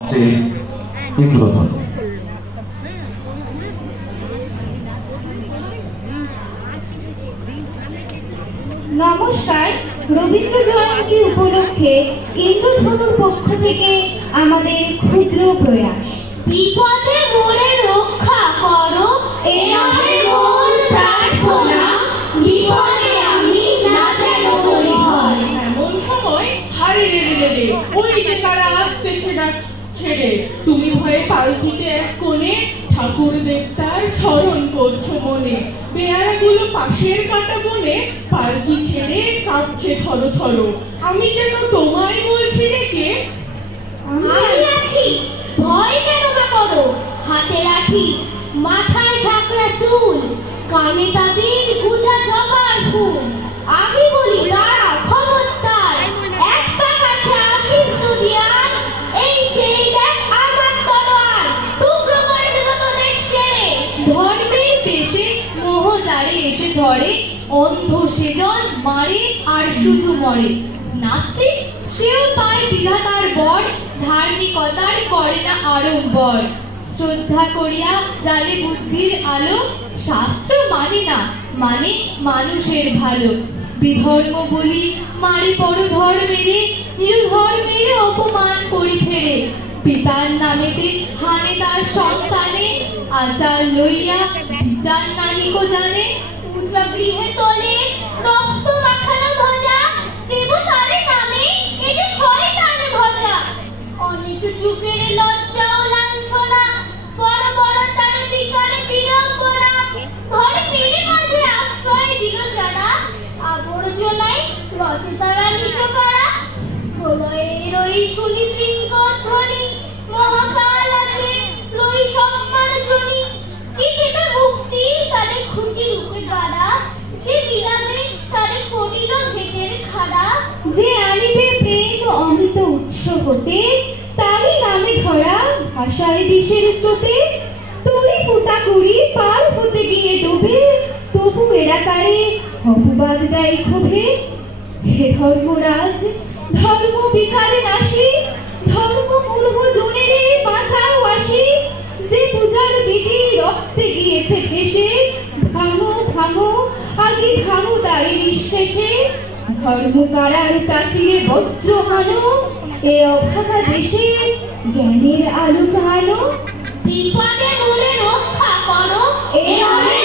যে ইন্দ্রধনু। নমস্কার। রবীন্দ্র জয়ন্তী উপলক্ষে ইন্দ্রধনুর পক্ষ থেকে আমাদের ক্ষুদ্র প্রয়াস। বিপদে মোরে রক্ষা করো, এ নহে মোর প্রার্থনা, বিপদে আমি না যেন করি ভয়। এমন সময় হারে রে ওই যে তারা আসতেছে না ছেড়ে, তুমি ভয়ে পালকিতে এক কোণে ঠাকুর দেবতার স্মরণ করছো মনে। বেয়ারাগুলো পাশের কাটা বনে পালকি ছেড়ে কাঁপছে থরো থরো। আমি যেন তোমায় বলছি ডেকে, আমি আছি, ভয় কেন না করো। হাতে লাঠি, মাথায় ঝাঁকড়া চুল, কানে তাদের গুজা জবার ফুল। আমি বলি দাঁড়া খবরদার, এক পা কাছে আসিস যদি আর, এই চেয়ে দেখ আমার তলোয়ার, টুকরো করে দেব তোদের ছেড়ে। ধর্মের পেশে মোহ যারে এসে ধরে, অন্ধ সেজন মারে আর শুধু মরে। নাস্তিক সেও পায় বিধাতার বর, ধার্মিকতার করে না আড়ম্বর। শ্রদ্ধা করিয়া জালে বুদ্ধির আলো, শাস্ত্র মানে না মানে মানুষের ভালো। বিধর্ম বলি মারে পর ধর্মেরে, নিরধর্মের অপমান করি ফেরে। পিতার নামেতে হানে তার সন্তানে, আচার লইয়া বিচার নাহিকো জানে। পূজা গৃহে তোলে রক্ত মাখানো ধ্বজা, দেবতারে নামে এটা শয়তানে ভজা। অনেক যুগের লজ্জা ও লাঞ্ছনা, বড় বড় তার বিকারে বিড়ম্বনা। ধর্মের মাঝে আশ্রয় দিল যারা, আবর্জনায় রচে তারা নিজ করা। প্রলয়ের ওই শুনি শৃঙ্গধ্বনি, মহাকাল আসে লই সম্মান ধ্বনি। যে দেবে মুক্তি তারে খুঁটি রূপে গাড়া, যে বিলাবে তারে করিল ভেদের খাড়া। যে আনিবে প্রেম অমৃত উৎস হতে, তারই নামে ধরা ভাষায় বিষের স্রোতে। তরি ফুটা করি পার হতে গিয়ে ডুবে, তবু এরা কারে অপবাদ দেয় ক্ষোভে। হে ধর্মরাজ, ধর্ম বিকার নাশি, ধর্ম মূঢ় জনেরে বাঁচাও আসি। যে পূজার বিধি রক্তে গিয়েছে ভেসে, ভাঙো ভাঙো আজি ভাঙো তারে নিঃশেষে। ধর্ম কারার প্রাচীরে বজ্র হানো, এ অভাগা দেশে জ্ঞানের আলো কানো। বিপদে মোরে রক্ষা করো, এ নহে